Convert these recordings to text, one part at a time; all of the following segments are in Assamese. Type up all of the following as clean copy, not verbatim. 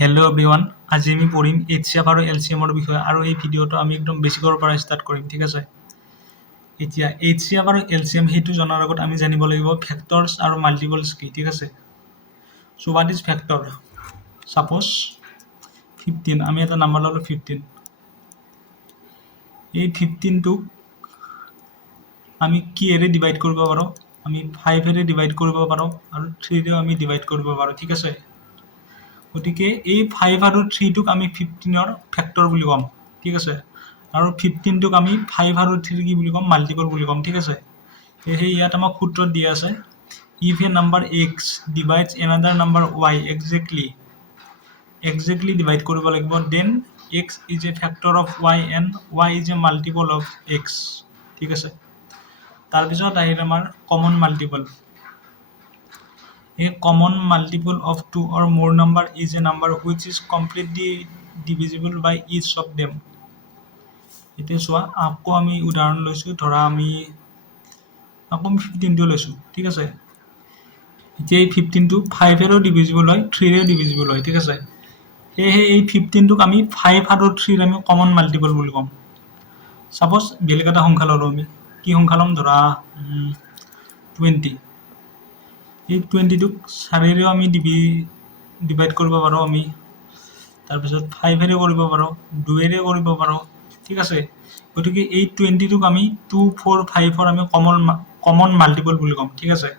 হেল্ল' এভৰিৱান, আজি আমি পঢ়িম এইচচিএফ আৰু এলচিএমৰ বিষয়ে আৰু এই ভিডিঅ'টো আমি একদম বেছিকৰ পৰা ষ্টাৰ্ট কৰিম, ঠিক আছে। এতিয়া এইচচিএফ আৰু এলচিএম সেইটো জনাৰ আগত আমি জানিব লাগিব ভেক্টৰছ আৰু মাল্টিপলছ কি, ঠিক আছে। চ' হোৱাট ইজ ভেক্টৰ? ছাপ'জ 15, আমি এটা নাম্বাৰ ল'লোঁ 15। এই 15টোক আমি কিহেৰে ডিভাইড কৰিব পাৰোঁ? আমি 5এৰে ডিভাইড কৰিব পাৰোঁ আৰু 3ৰেও আমি ডিভাইড কৰিব পাৰোঁ, ঠিক আছে। গতিকে এই 5 আৰু 3টোক আমি 15ৰ ফেক্টৰ বুলি ক'ম, ঠিক আছে। আৰু 15টোক আমি 5 আৰু 3 কি বুলি ক'ম? মাল্টিপল বুলি ক'ম, ঠিক আছে। সেয়েহে ইয়াত আমাক সূত্ৰত দিয়া আছে if a number x divides another number y exactly divide কৰিব লাগিব, then x is a factor of y and y is a multiple of x, ঠিক আছে। তাৰপিছত আহিল আমাৰ common multiple. A common multiple of two or more number is a number which is completely divisible by each of them. এতিয়া চোৱা, আকৌ আমি উদাহৰণ লৈছোঁ, ধৰা আমি আকৌ 15টো লৈছোঁ, ঠিক আছে। এতিয়া এই 15টো 5এৰেও ডিভিজিবল হয়, 3ৰেও ডিভিজিবল হয়, ঠিক আছে। সেয়েহে এই 15টোক আমি 5 আৰু 3ৰ আমি কমন মাল্টিপল বুলি ক'ম। ছাপ'জ বেলেগ এটা সংখ্যা ল'লোঁ আমি, কি সংখ্যা ল'ম? ধৰা 20। এই 20টোক 4ৰেও আমি ডিভাইড কৰিব পাৰোঁ আমি, তাৰপিছত 5এৰে কৰিব পাৰোঁ, 2এৰে কৰিব পাৰোঁ, ঠিক আছে। গতিকে এই 20টোক আমি 2, 4, 5ৰ আমি কমন মাল্টিপল বুলি ক'ম, ঠিক আছে।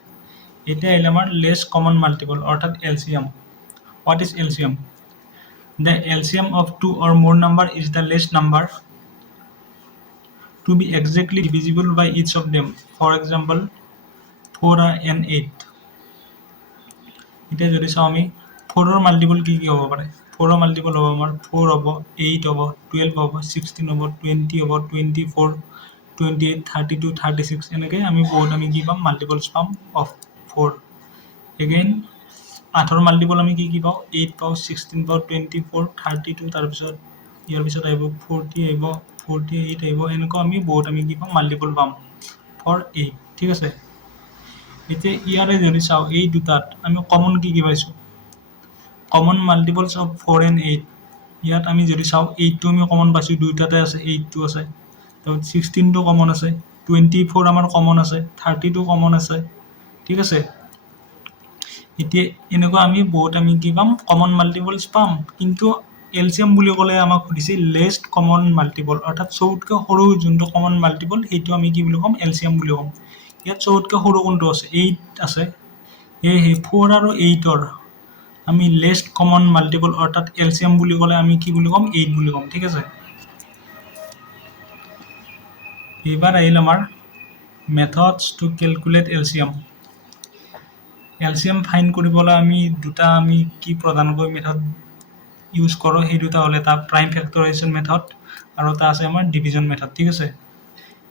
এতিয়া আহিলে আমাৰ লেছ কমন মাল্টিপল অৰ্থাৎ LCM. What is LCM? The LCM of 2 or more number is the less number to be exactly divisible by each of them. For example, 4 and 8. এতিয়া যদি চাওঁ আমি 4ৰ মাল্টিপল কি কি হ'ব পাৰে? 4ৰ মাল্টিপল হ'ব আমাৰ 4 হ'ব, 8 হ'ব, 12 হ'ব, 16 হ'ব, 20 হ'ব, 24, 28, 32, 36, এনেকৈ আমি বহুত কি পাম? মাল্টিপলছ পাম অফ 4। এগেইন 8ৰ মাল্টিপল আমি কি পাওঁ? 8 পাওঁ, 16 পাওঁ, 24, 32, তাৰপিছত ইয়াৰ পিছত আহিব 40 আহিব, 48 আহিব, এনেকুৱা আমি বহুত কি পাম? মাল্টিপল পাম ফৰ 8, ঠিক আছে। এতিয়া ইয়াৰে যদি চাওঁ, এই দুটাত আমি কমন কি পাইছোঁ? Common multiples of 4 and 8। ইয়াত আমি যদি চাওঁ 8টো আমি কমন পাইছোঁ, দুইটাতে আছে, 8টো আছে, তাৰপিছত 16টো কমন আছে, 24 আমাৰ কমন আছে, 32 কমন আছে, ঠিক আছে। এতিয়া এনেকুৱা আমি বহুত কি পাম? কমন মাল্টিপলছ পাম। কিন্তু এলচিএম বুলি ক'লে আমাক সুধিছে লেষ্ট কমন মাল্টিপল, অৰ্থাৎ চবতকৈ সৰু যোনটো কমন মাল্টিপল সেইটো আমি কি বুলি ক'ম? এলচিএম বুলি ক'ম। ইয়াত চবতকৈ সৰু কোনটো আছে? 8 আছে। সেয়েহে 4 আৰু 8ৰ আমি লেষ্ট কমন মাল্টিপল অৰ্থাৎ এলচিএম বুলি ক'লে আমি কি বুলি ক'ম? 8 বুলি ক'ম, ঠিক আছে। এইবাৰ আহিল আমাৰ methods to calculate LCM. LCM find কৰিবলৈ আমি দুটা কি প্ৰধানকৈ মেথড ইউজ কৰোঁ, সেই দুটা হ'ল এটা প্ৰাইম ফেক্টৰাইজেশ্যন মেথড আৰু এটা আছে আমাৰ ডিভিজন মেথড, ঠিক আছে।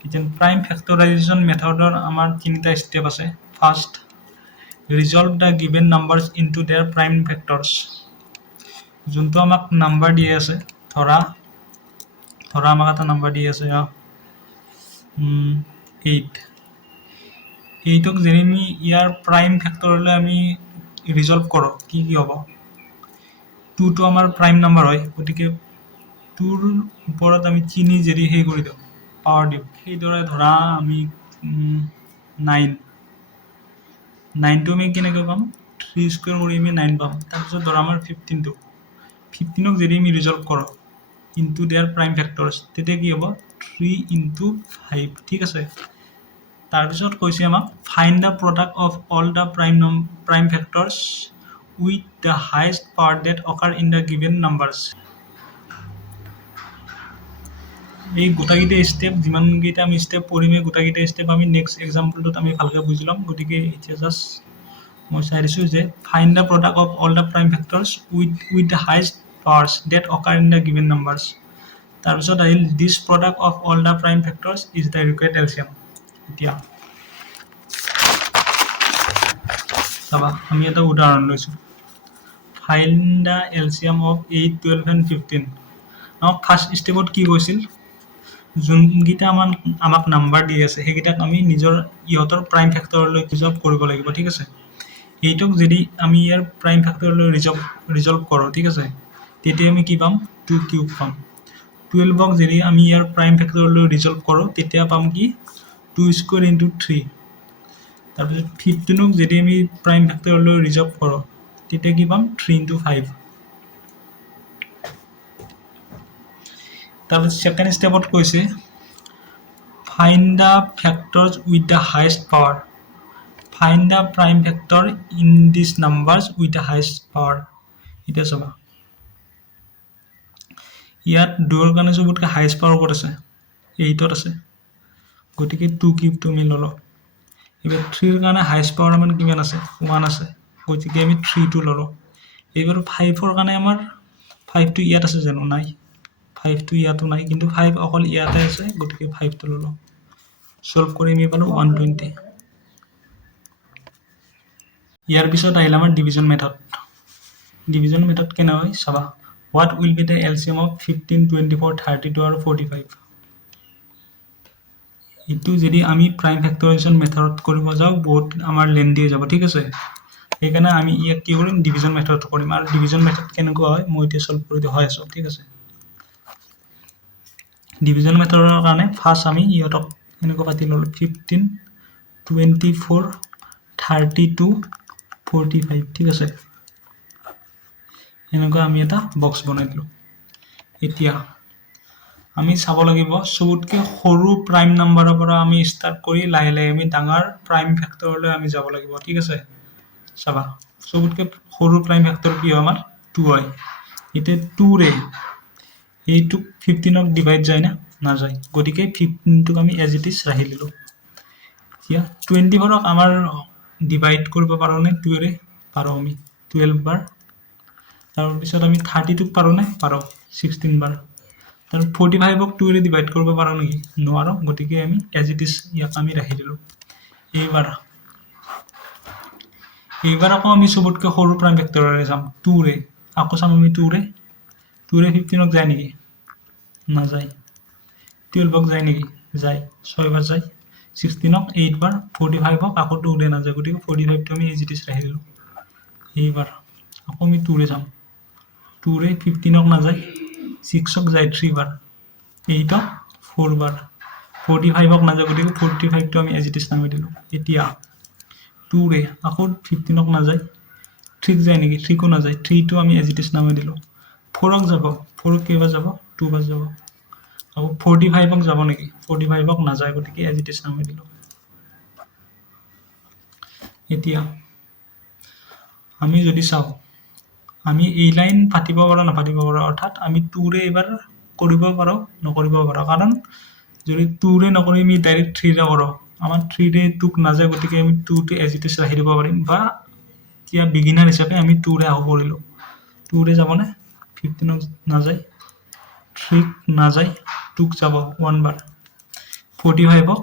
এতিয়া প্ৰাইম ফেক্টৰাইজেশ্যন মেথডৰ আমাৰ 3টা ষ্টেপ আছে। First, resolve the given numbers into their prime factors. যোনটো আমাক নাম্বাৰ দিয়ে আছে, ধৰা আমাক এটা নাম্বাৰ দি আছে 8। 8ক যদি আমি ইয়াৰ প্ৰাইম ফেক্টৰলৈ আমি ৰিজল্ভ কৰোঁ, কি হ'ব? 2টো আমাৰ প্ৰাইম নাম্বাৰ হয়, গতিকে 2ৰ ওপৰত আমি 3 যদি কৰি দিওঁ, পাৱাৰ দিওঁ, সেইদৰে ধৰা আমি 9টো আমি কেনেকৈ পাম? 3 স্কুৱেৰ কৰি আমি 9 পাম। তাৰপিছত ধৰা আমাৰ 15ক যদি আমি ৰিজল্ভ কৰোঁ ইনটু দেয়াৰ প্ৰাইম ফেক্টৰছ, তেতিয়া কি হ'ব? 3 into 5, ঠিক আছে। তাৰপিছত কৈছে আমাক find the product of all the prime factors with the highest power that occur in the given numbers. এই গোটাকেইটা ষ্টেপ, যিমানকেইটা আমি ষ্টেপ পঢ়িম, এই গোটাকেইটা ষ্টেপ আমি নেক্সট এক্সাম্পলটোত আমি ভালকৈ বুজি ল'ম। গতিকে এতিয়া জাষ্ট মই চাই দিছোঁ যে find the product of all the prime factors with the highest powers that occur in the given numbers. তাৰপিছত আহিল this product of all the prime factors is the required LCM. এতিয়া চাবা, আমি এটা উদাহৰণ লৈছোঁ, find the LCM of 8, 12 and 15। আমাক ফাৰ্ষ্ট ষ্টেপত কি কৈছিল? যোনকেইটা আমাক নাম্বাৰ দি আছে সেইকেইটাক আমি ইহঁতৰ প্ৰাইম ফেক্টৰলৈ ৰিজল্ভ কৰিব লাগিব, ঠিক আছে। এইটোক যদি আমি ইয়াৰ প্ৰাইম ফেক্টৰলৈ ৰিজল্ভ কৰোঁ, ঠিক আছে, তেতিয়া আমি কি পাম? 2 কিউব পাম। 12ক যদি আমি ইয়াৰ প্ৰাইম ফেক্টৰলৈ ৰিজল্ভ কৰোঁ, তেতিয়া পাম কি? 2 স্কুৱেৰ ইনটু 3। তাৰপিছত 15ক যদি আমি প্ৰাইম ফেক্টৰলৈ ৰিজল্ভ কৰোঁ, তেতিয়া কি পাম? 3 ইনটু 5। তাৰপিছত ছেকেণ্ড ষ্টেপত কৈছে find the factors with the highest power. Find the prime factor in this numbers with the highest power. এতিয়া চাবা, ইয়াত 2ৰ কাৰণে চবতকৈ হাইয়েষ্ট পাৱাৰ ক'ত আছে? 8ত আছে, গতিকে 2 কিউবটো আমি ল'লোঁ। এইবাৰ 3ৰ কাৰণে হাইয়েষ্ট পাৱাৰ আমাৰ কিমান আছে? 1 আছে, গতিকে আমি 3টো ল'লোঁ। এইবাৰ 5ৰ কাৰণে আমাৰ 5টো ইয়াত আছে জানো? নাই, 5টো ইয়াতো নাই, কিন্তু 5 অকল ইয়াতে আছে, গতিকে 5টো ল'লোঁ। সলভ কৰি আমি পালোঁ 120। ইয়াৰ পিছত আহিল আমাৰ ডিভিজন মেথড। ডিভিজন মেথড কেনে হয় চাবা। What will be the LCM of 15, 24, 32 আৰু 45? এইটো যদি আমি প্ৰাইম ফেক্টৰাইজেশ্যন মেথডত কৰিব যাওঁ, বহুত আমাৰ লেন্দি হৈ যাব, ঠিক আছে। সেইকাৰণে আমি ইয়াক কি কৰিম? ডিভিজন মেথডত কৰিম। আৰু ডিভিজন মেথড কেনেকুৱা হয় মই এতিয়া সলভ কৰি দেখাই আছোঁ, ঠিক আছে। ডিভিজন মেথডৰ কাৰণে ফাৰ্ষ্ট আমি ইহঁতক এনেকুৱা পাতি ল'লোঁ 15, 24, 32, 45, ঠিক আছে। এনেকুৱা আমি এটা বক্স বনাই দিলোঁ। এতিয়া আমি চাব লাগিব চবতকৈ সৰু প্ৰাইম নাম্বাৰৰ পৰা আমি ষ্টাৰ্ট কৰি লাহে লাহে আমি ডাঙৰ প্ৰাইম ফেক্টৰলৈ আমি যাব লাগিব, ঠিক আছে। চাবা, চবতকৈ সৰু প্ৰাইম ফেক্টৰ কি হয়? আমাৰ 2 হয়। এতিয়া 2ৰে এইটোক 15ক ডিভাইড যায় না? নাযায়, গতিকে 15টোক আমি এজ ইট ইজ ৰাখি দিলোঁ। এতিয়া 24ক আমাৰ ডিভাইড কৰিব পাৰোঁনে 2ৰে? পাৰোঁ আমি 12 বাৰ। তাৰপিছত আমি 32ক পাৰোঁনে? পাৰোঁ 16 বাৰ। তাৰ 45ক 2ৰে ডিভাইড কৰিব পাৰোঁ নেকি? নোৱাৰোঁ, গতিকে আমি এজ ইট ইজ ইয়াক আমি ৰাখি দিলোঁ। এইবাৰ আকৌ আমি চবতকৈ সৰু প্ৰাইম ফেক্টৰলৈ যাম 2ৰে। আকৌ চাম আমি 2ৰে 15ক যায় নেকি? নাযায়। 12ক যায় নেকি? যায়, 6 বাৰ যায়। 16ক 8 বাৰ। 45ক আকৌ 2ৰে নাযায়, গতিকে 45টো আমি এজ ইট ইজ ৰাখি দিলোঁ। এইবাৰ আকৌ আমি 2ৰে যাম। 2ৰে 15ক নাযায়, 6ক যায় 3 বাৰ, 8ক 4 বাৰ, 45ক নাযায়, গতিকে 45টো আমি এজ ইট ইজ নামাই দিলোঁ। এতিয়া 2ৰে আকৌ 15ক নাযায়, 3ক যায় নেকি? 3কো নাযায়, 3টো আমি এজ ইট ইজ নামাই দিলোঁ। 4ক যাব, 4ক কেইবাৰ যাব? 2 বাৰ যাব। আকৌ 45ক যাব নেকি? 45ক নাযায়, গতিকে এজ ইট ইজ নামাই দিলোঁ। এতিয়া আমি যদি চাওঁ, আমি এই লাইন পাতিব পাৰোঁ নাপাতিব পাৰোঁ, অৰ্থাৎ আমি 2ৰে এইবাৰ কৰিব পাৰোঁ নকৰিব পাৰোঁ। কাৰণ যদি 2ৰে নকৰি আমি ডাইৰেক্ট 3ৰে কৰোঁ, আমাৰ 3ৰে 2ক নাযায়, গতিকে আমি 2টো এজ ইট ইজ ৰাখি দিব পাৰিম। বা এতিয়া বিগিনাৰ হিচাপে আমি 2ৰে আকৌ কৰিলোঁ। 2ৰে যাবনে? 15ক নাযায়, 3ক নাযায়, 2ক যাব 1 বাৰ, 45ক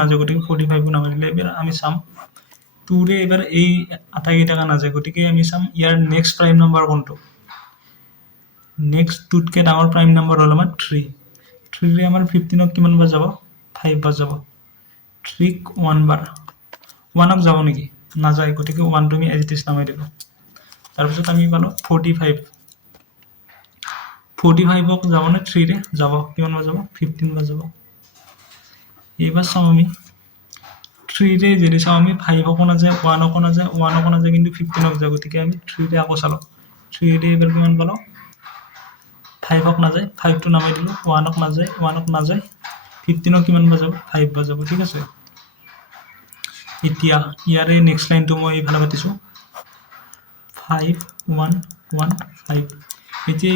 নাযায়, গতিকে 45ও নামাই দিলে। এইবাৰ আমি চাম 2ৰে এইবাৰ এই আটাইকেইটাকে নাযায়, গতিকে আমি চাম ইয়াৰ নেক্সট প্ৰাইম নাম্বাৰ কোনটো। নেক্সট 2তকৈ ডাঙৰ প্ৰাইম নাম্বাৰ হ'ল আমাৰ 3। 3ৰে আমাৰ 15ক কিমান বাৰ যাব? 5 বাৰ যাব। 3ক 1 বাৰ, 1ক যাব নেকি? নাযায়, গতিকে 1টো আমি এজ ইট ইজ নামাই দিলোঁ। তাৰপিছত আমি পালোঁ 45। 45ক যাবনে 3ৰে? যাব, কিমান বাৰ যাব? 15 বাৰ যাব। এইবাৰ চাওঁ আমি 3ৰে যদি চাওঁ আমি 5কো নাযায়, 1কো নাযায়, 1কো নাযায়, কিন্তু 15ক যায়, গতিকে আমি 3ৰে আকৌ চালোঁ। 3ৰে এইবাৰ কিমান পালোঁ? 5ক নাযায়, 5টো নামাই দিলোঁ, 1ক নাযায়, 1ক নাযায়, 15ক কিমান বাৰ যাব? 5 বাৰ যাব, ঠিক আছে। এতিয়া ইয়াৰে নেক্সট লাইনটো মই এইফালে পাতিছোঁ 5, 1, 1, 5। এতিয়া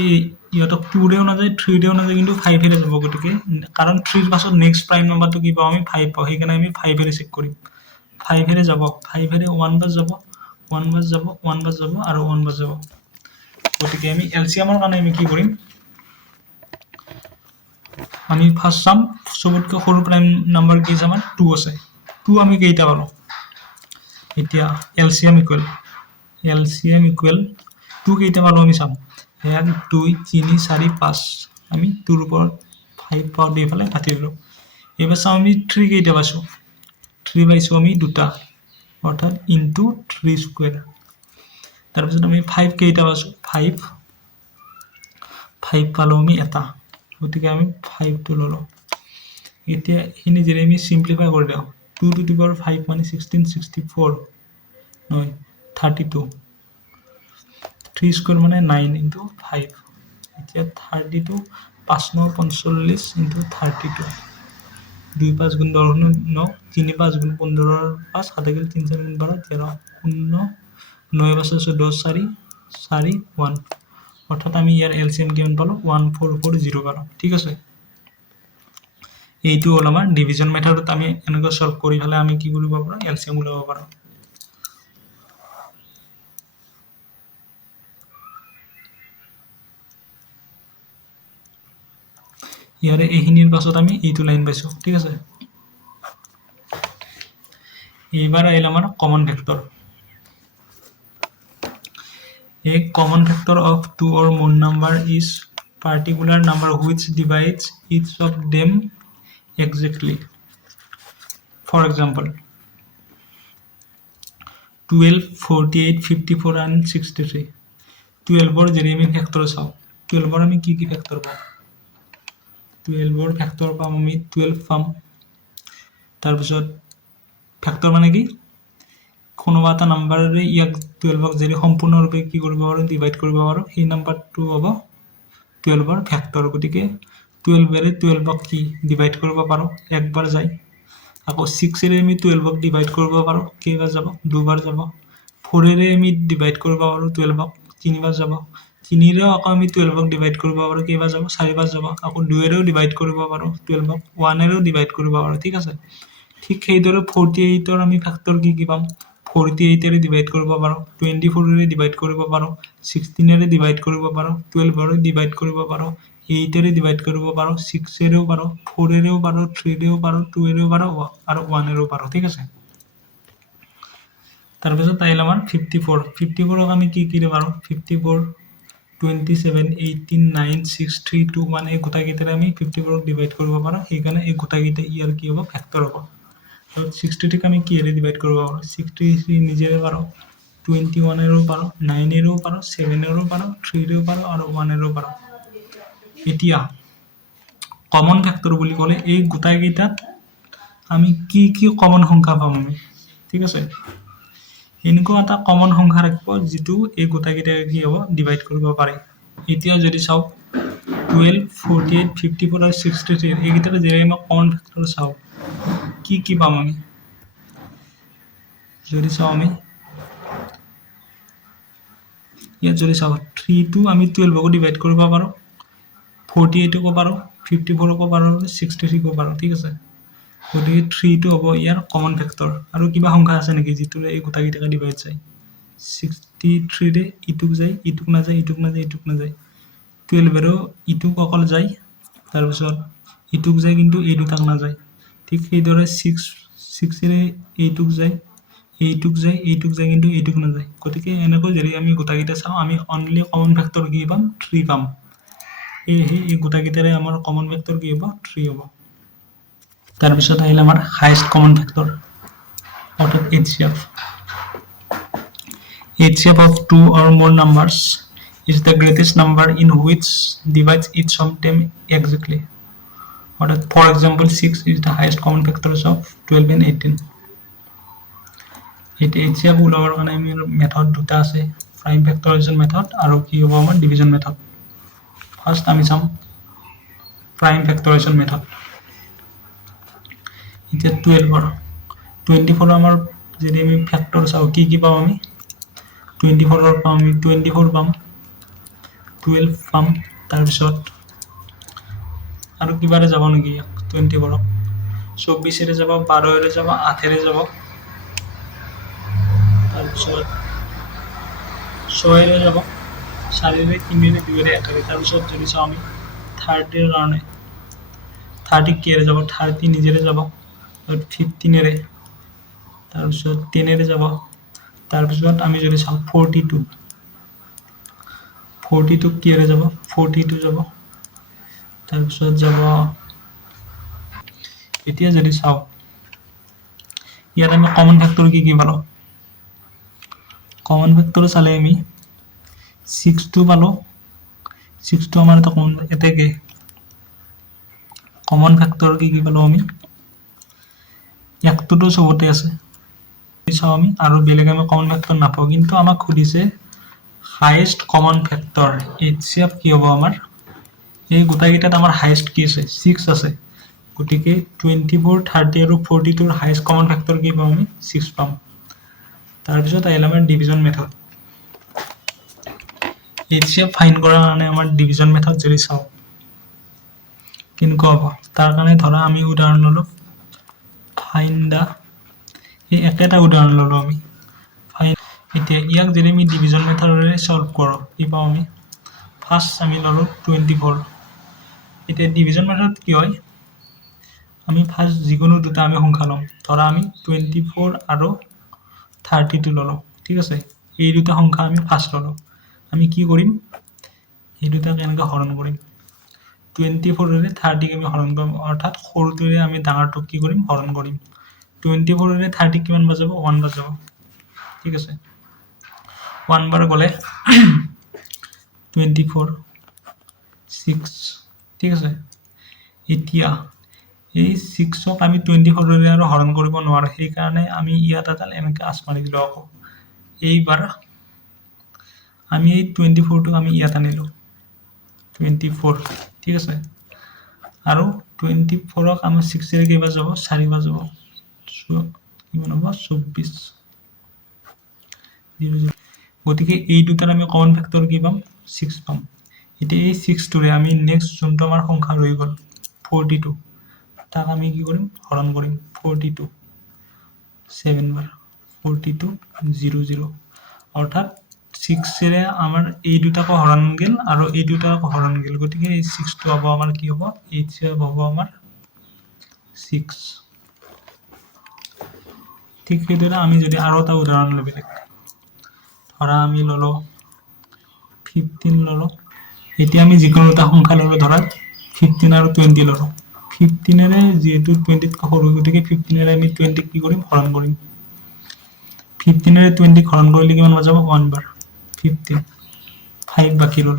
ইহঁতক 2ৰেও নাযায়, 3ৰেও নাযায়, কিন্তু 5ৰে যাব, গতিকে কাৰণ 3ৰ পাছত নেক্সট প্ৰাইম নাম্বাৰটো কি পাওঁ? আমি 5 পাওঁ, সেইকাৰণে আমি 5ৰে চেক কৰিম। 5ৰে যাব, 5ৰে 1 বাৰ যাব, 1 বাৰ যাব, 1 বাৰ যাব, আৰু 1 বাৰ যাব। গতিকে আমি এলচিএমৰ কাৰণে আমি কি কৰিম? আমি ফাৰ্ষ্ট চাম চবতকৈ সৰু প্ৰাইম নাম্বাৰ কি আছে? আমাৰ 2 আছে। 2 আমি কেইটা পালোঁ? এতিয়া এলচিএম ইকুৱেল 2 কেইটা পালোঁ আমি চাম। 1, 2, 3, 4, 5। আমি 2ৰ ওপৰত 5 পাওঁ দি পেলাই কাটি দিলোঁ। এইবাৰ চাওঁ আমি 3 কেইটা পাইছোঁ। 3 পাইছোঁ আমি দুটা অৰ্থাৎ ইনটু 3 স্কুৱেৰ তাৰপিছত আমি 5 কেইটা পাইছোঁ 5 পালোঁ আমি এটা গতিকে আমি 5টো ল'লোঁ এতিয়া এইখিনি যদি আমি সিম্পলিফাই কৰি দিওঁ 2 to the power 5 মানে 1664 নহয় 32 3 স্কুৱেৰ মানে 9 into 5 এতিয়া 32 5 9 45 into 32 2 5 গুণ 10 9 3 5 গুণ 15 5 7 গেল 3 4 গুণ 12 13 19 9 5 14 4 4 1 অৰ্থাৎ আমি ইয়াৰ এলসিএম কিমান পালো 1440 পালো ঠিক আছে এইটো হল আমাৰ ডিভিজন মেথডত আমি এনেকৈ সলভ কৰি হলে আমি কি কৰিব পাৰো এলসিএম উলাব পাৰো ইয়াৰে এইখিনিৰ পাছত আমি এইটো লাইন পাইছো ঠিক আছে এইবাৰ আহিল আমাৰ common vector A common factor of two or more number is particular number which divides each of them exactly. For example, 12, 48, 54 and 63. 12 or jeremy factor sao. 12 or ami ki factor pa. 12 or factor pa ami 12 pam. Tar pisot factor mane ki কোনোবা এটা নাম্বাৰৰে ইয়াক 12ক যদি সম্পূৰ্ণৰূপে কি কৰিব পাৰো ডিভাইড কৰিব পাৰো এই নাম্বাৰটো হ'ব 12ৰ ফ্যাক্টৰ গতিকে 12 এৰে 12ক কি ডিভাইড কৰিব পাৰো একবাৰ যায় আকৌ 6 এৰে আমি 12ক ডিভাইড কৰিব পাৰো কেইবাৰ যাব দুবাৰ যাব 4 এৰে আমি ডিভাইড কৰিব পাৰো 12ক তিনিবাৰ যাব 3 এৰে আকৌ আমি 12ক ডিভাইড কৰিব পাৰো কেইবাৰ যাব চাৰিবাৰ যাব আকৌ 2 এৰেও ডিভাইড কৰিব পাৰো 12ক 1 এৰেও ডিভাইড কৰিব পাৰো ঠিক আছে ঠিক সেইদৰে 48 ৰ আমি ফ্যাক্টৰ কি পাম 48 এৰে ডিভাইড কৰিব পাৰো 24 এৰে ডিভাইড কৰিব পাৰো 16 এৰে ডিভাইড কৰিব পাৰো 12 এৰে ডিভাইড কৰিব পাৰো 8 এৰে ডিভাইড কৰিব পাৰো 6 এৰেও পাৰো 4 এৰেও পাৰো 3 এৰেও পাৰো 2 এৰেও পাৰো আৰু 1 এৰেও পাৰো ঠিক আছে তাৰ পিছত আহিল আমাৰ 54 54ক আমি কি পাৰো 54 27 18 9 6 3 2 1 এই গোটা কেইটাৰে আমি 54ক ডিভাইড কৰিব পাৰো সেইকাৰণে এই গোটা কেইটা ইয়াৰ কি হ'ব ফ্যাক্টৰ হ'ব তো 63 ক আমি কি এৰে ডিভাইড কৰিব পাৰো 63 নিজেৰে পাৰো 21 এৰো পাৰো 9 এৰো পাৰো 7 এৰো পাৰো 3 এৰো পাৰো আৰু 1 এৰো পাৰো এতিয়া কমন ফ্যাক্টৰ বুলি ক'লে এই গোটা কেইটাত আমি কি কমন সংখ্যা পাম আমি ঠিক আছে এনেকুৱা এটা কমন সংখ্যা ৰাখিব যেটো এই গোটা কেইটা কি হ'ব ডিভাইড কৰিব পাৰে এতিয়া যদি চাও 12 48 54 আৰু 63 এই কেইটাৰ যদি আমি কমন ফ্যাক্টৰ চাও কি পাম আমি যদি চাও আমি ইয়াত যদি চাও 3 টো আমি 12 ক ডিভাইড কৰিব পাৰো 48 কো পাৰো 54 কো পাৰো 63 কো পাৰো ঠিক আছে গতিকে 3 টো হ'ব ইয়াৰ কমন ফ্যাক্টৰ আৰু কিবা সংখ্যা আছে নেকি যেটো এই গোটা কেইটা ডিভাইড যায় 63 ৰে ইটুক যায় ইটুক না যায় ইটুক না যায় ইটুক না যায় 12 এৰো ইটুক অকল যায় তাৰ পিছত ইটুক যায় কিন্তু এই দুটাক না যায় ঠিক সেইদৰে 6 এৰে এইটুক যায় এইটুক যায় কিন্তু এইটুক না যায় গতিকে এনেকৈ যদি আমি গোটা কেইটা চাও আমি অনলি কমন ফ্যাক্টৰ কি পাম 3 পাম এই গোটা কেইটাৰে আমাৰ কমন ফ্যাক্টৰ কি হ'ব 3 হ'ব তাৰ পিছত আহিল আমাৰ হাইয়েস্ট কমন ফ্যাক্টৰ অৰ্থাৎ HCF of two or more numbers is the greatest number in which divides each of them exactly অর্থাৎ for example 6 is the highest common factors of 12 and 18 এটা HCF উলাবৰ কাৰণে আমি মেথড দুটা আছে প্ৰাইম ফেক্টৰাইজেশ্যন মেথড আৰু কি হ'ব আমাৰ ডিভিজন মেথড ফাৰ্স্ট আমি চাম প্ৰাইম ফেক্টৰাইজেশ্যন মেথড এতিয়া 12 ৰ 24 আমাৰ যদি আমি ফ্যাক্টৰ চাও কি পাম আমি 24 ৰ পাম আমি 24 পাম 12 পাম তাৰ পিছত আৰু কিবাৰে যাব নেকি 24 24 এৰে যাব 12 এৰে যাব 8 এৰে যাব তাৰ পিছত 6 এৰে যাব 4 এৰে 3 এৰে 2 এৰে 1 এৰে তাৰ পিছত যদি চাও আমি 30 এৰ কাৰণে 30 কি এৰে যাব 30 নিজেৰে যাব 15 এৰে তাৰ পিছত 10 এৰে যাব তাৰ পিছত আমি যদি চাও 42 কি এৰে যাব 42 যাব তাৰ পিছত যাব এতিয়া যদি চাও ইয়াত আমি কমন ফ্যাক্টর কি পালো কমন ফ্যাক্টর চালে আমি 6 টো পালো 6 টো আমাৰ এটা কমন এটাকে কমন ফ্যাক্টৰ কি পালো আমি একটোটো সবতে আছে চাও আমি আৰু বেলেগ আমি কমন ফ্যাক্টর নাপাও কিন্তু আমাক খুদিছে হাইয়েস্ট কমন ফ্যাক্টর HCF কি হ'ব আমাৰ এই গোটাইকেইটাত আমাৰ হাইয়েস্ট কি আছে 6 আছে গতিকে 24 30 আৰু 42 ৰ হাইয়েস্ট কমন ফ্যাক্টৰ কি পাম আমি 6 পাম তাৰ পিছত আহিল আমাৰ ডিভিজন মেথড HCF ফাইন কৰাৰ কাৰণে আমাৰ ডিভিজন মেথড যদি চাও কেনেকুৱা হ'ব তাৰ কাৰণে ধৰা আমি উদাহৰণ ললো ফাইন দা এই একেটা উদাহৰণ ললো আমি ফাইন এতিয়া ইয়াক যদি আমি ডিভিজন মেথডৰে সলভ কৰো কি পাম আমি ফাৰ্স্ট আমি ললো 24 এতিয়া ডিভিজন মেথড কি হয় আমি ফাৰ্স্ট যিকোনো দুটা আমি সংখ্যা লম ধৰা আমি 24 আৰু 32 ললো ঠিক আছে এই দুটা সংখ্যা আমি ফাৰ্স্ট ললো আমি কি কৰিম এই দুটা কেনেকৈ হৰণ কৰিম 24 ৰে 30 কে আমি হৰণ কৰিম অৰ্থাৎ সৰুটোৰে আমি ডাঙৰটোক কি কৰিম হৰণ কৰিম 24 ৰে 30 কিমান বাজাব 1 বাজাব ঠিক আছে 1 বাৰ গলে 24 6 ঠিক আছে এতিয়া এই 6 ক আমি 24 ৰে আৰু হৰণ কৰিব নোৱাৰো সেই কাৰণে আমি ইয়াত এডাল এনেকৈ আছ মাৰি দিলো আকৌ এইবাৰ আমি এই 24 টোক আমি ইয়াত আনিলো 24 ঠিক আছে আৰু 24 ক আমি 6 ৰে কেইবাৰ যাব 4 বাৰ যাব কিমান হ'ব 24 গতিকে এই দুটাৰ আমি কমন ফ্যাক্টৰ কি পাম 6 পাম এতিয়া এই 6 টোৰে আমি নেক্সট যোনটো আমাৰ সংখ্যা ৰৈ গল 42 তাক আমি কি কৰিম হৰণ কৰিম 42 7 বাৰ 42 00 অৰ্থাৎ 6 ৰে আমাৰ এই দুটাকো হৰণ গেল আৰু এই দুটাকো হৰণ গেল গতিকে এই 6 টো হ'ব আমাৰ কি হ'ব HCF হ'ব আমাৰ 6 ঠিক সেইদৰে আমি যদি আৰু এটা উদাহৰণ লওঁ বেলেগ ধৰা আমি ললো 15 ললো এতিয়া আমি যিকোনো এটা সংখ্যা ললো ধৰা 15 আৰু 20 ললো 15 ৰে যেহেতু 20 ক সৰু গতিকে 15 ৰে আমি 20 কি কৰিম হৰণ কৰিম 15 ৰে 20 হৰণ কৰিলে কিমান বাজাব 1 বাৰ 15 5 বাকি ৰল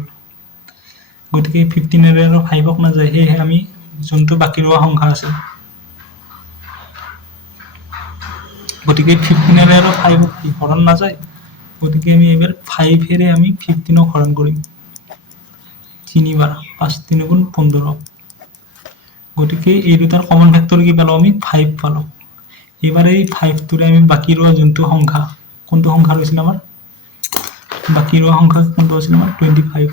গতিকে 15 ৰে আৰু 5 ক না যায় হে আমি যোনটো বাকি ৰোৱা সংখ্যা আছে গতিকে 15 ৰে আৰু 5 কি হৰণ না যায় গতিকে আমি এবাৰ 5 এৰে আমি 15 ক হৰণ কৰিম 3 বাৰ 5 3 গুণ 15 গতিকে এই দুটাৰ কমন ফ্যাক্টৰ কি পালো আমি 5 পালো এবাৰ এই 5 টোৰে আমি বাকি ৰোৱা যোনটো সংখ্যা কোনটো সংখ্যা ৰৈছিল আমাৰ বাকি ৰোৱা সংখ্যা কোনটো আছিল আমাৰ 25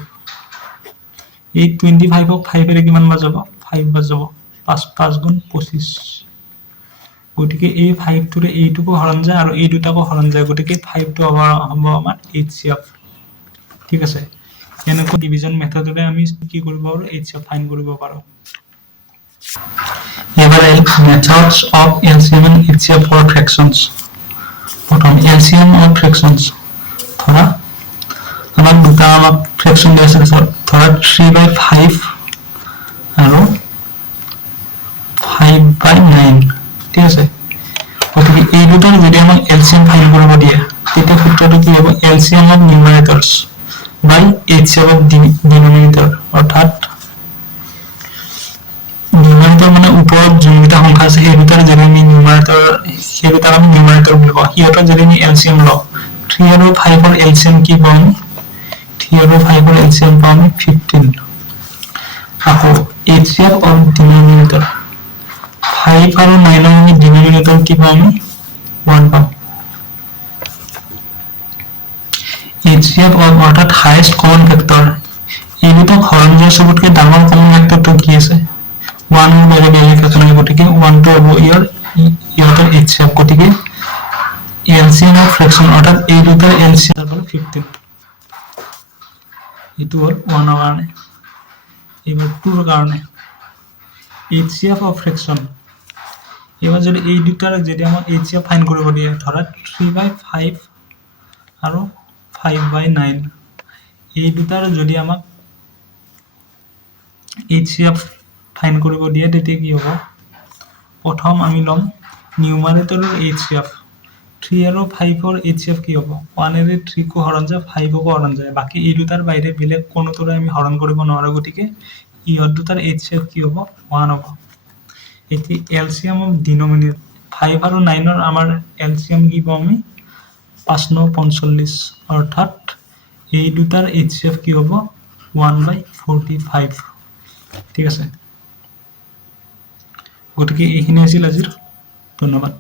এই 25 ক 5 এৰে কিমান বাৰ যাব 5 বাৰ যাব 5 5 গুণ 25 গতিকে এই 5 টোৰে এইটোকো হৰণ যায় আৰু এই দুটাকো হৰণ যায় গতিকে 5 টো হ'ব আমাৰ HCF ঠিক আছে এনেকৈ ডিভিজন মেথডৰে আমি কি কৰিব পাৰো HCF ফাইন কৰিব পাৰো এবাৰ methods of LCM and HCF for fractions প্ৰথম LCM of fractions ধৰা আমাক দুটা আমাক ফ্ৰেকশন দিয়া আছে ধৰা 3/5 আৰু 5/9 ঠিক আছে গতিকে এই দুটাৰ যদি আমাক LCM ফাইন কৰিব দিয়ে তেতিয়া সূত্ৰটো কি হ'ব LCM of numerators by HCF of denominator অৰ্থাৎ নিউমাৰেটৰ মানে ওপৰত যোনটা সংখ্যা আছে সেই দুটাৰ যদি আমি নিউমাৰেটৰ সেই দুটাৰ আমি নিউমাৰেটৰ বুলি কওঁ হিয়তৰ যদি আমি LCM লওঁ 3 আৰু 5 ৰ LCM কি পাম 3 আৰু 5 ৰ LCM পাম 15 আকৌ HCF of denominator 5 আৰু 9 ৰ আমি denominator কি পাম 1 পাম HCF of অৰ্থাৎ হাইয়েস্ট কমন ফ্যাক্টৰ এই দুটা হৰণ যোৱা সবতকৈ ডাঙৰ কমন ফ্যাক্টৰটো কি আছে 1 ৰ বাহিৰে বেলেগ একো নাই গতিকে 1 টো হ'ব ইয়াৰ HCF গতিকে LCM of fraction অৰ্থাৎ এই দুটাৰ LCM হ'ল 15 ইটো হ'ল 1 ৰ কাৰণে এবাৰ 2 ৰ কাৰণে HCF of fraction এবাৰ যদি এই দুটাৰ যদি আমাক HCF ফাইন কৰিব দিয়ে ধৰা 3/5 আৰু 5/9 এই দুটাৰ যদি আমাক HCF ফাইন কৰিব দিয়ে তেতিয়া কি হ'ব প্ৰথম আমি লম নিউমাৰেটৰৰ HCF 3 আৰু 5ৰ HCF কি হ'ব 1 এৰে 3 কো হৰণ যায় 5 কো হৰণ যায় বাকি এই দুটাৰ বাহিৰে বেলেগ কোনোটোৰে আমি হৰণ কৰিব নোৱাৰো গতিকে ইহঁত দুটাৰ HCF কি হ'ব 1 হ'ব এটি LCM অফ ডিনোমিনেটৰ 5 আৰু 9 ৰ আমাৰ LCM কি পাম আমি 5 9 45 অৰ্থাৎ এই দুটাৰ HCF কি হ'ব 1/45 ঠিক আছে গতিকে এইখিনি আছিল আজিৰ ধন্যবাদ